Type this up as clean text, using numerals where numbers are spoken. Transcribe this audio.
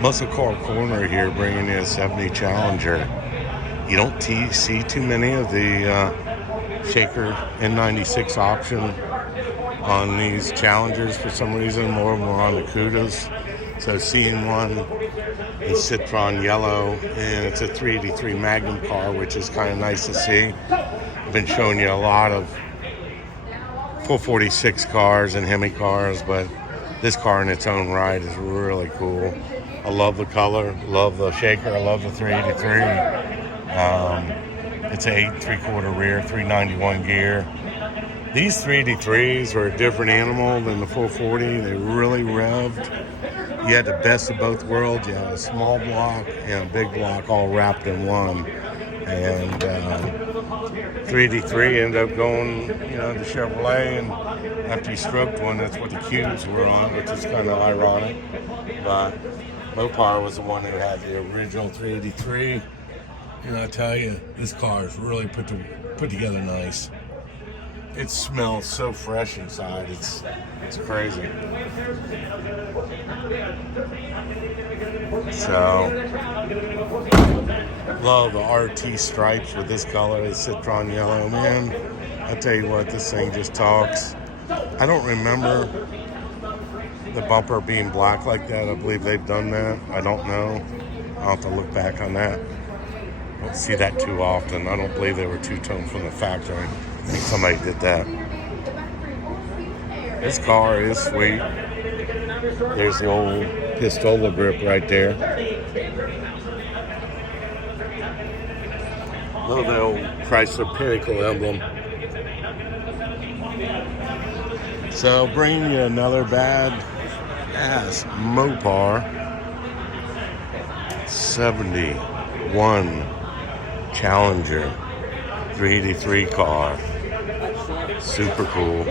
Muscle Car Corner here, bringing you a 70 Challenger. You don't see too many of the Shaker N96 option on these Challengers for some reason. More of them are on the Cudas. So seeing one in Citron yellow, and it's a 383 Magnum car, which is kind of nice to see. I've been showing you a lot of 446 cars and Hemi cars, but this car in its own right is really cool. I love the color, love the Shaker, I love the 383. It's an 8 3/4 rear, 391 gear. These 383s are a different animal than the 440. They really revved. You had the best of both worlds. You had a small block and a big block all wrapped in one. And 383 ended up going, to Chevrolet, and after he stroked one, that's what the cubes were on, which is kind of ironic. But Mopar was the one who had the original 383, and I tell you, this car is really put together nice. It smells so fresh inside. It's crazy. So, love the RT stripes with this color, the Citron yellow. Man, I tell you what, this thing just talks. I don't remember the bumper being black like that. I believe they've done that. I don't know. I'll have to look back on that. I don't see that too often. I don't believe they were two-tone from the factory. I think somebody did that. This car is sweet. There's the old Pistola grip right there. Love the old Chrysler Pinnacle emblem. So bringing you another bad-ass Mopar 71 Challenger 383 car. Super cool.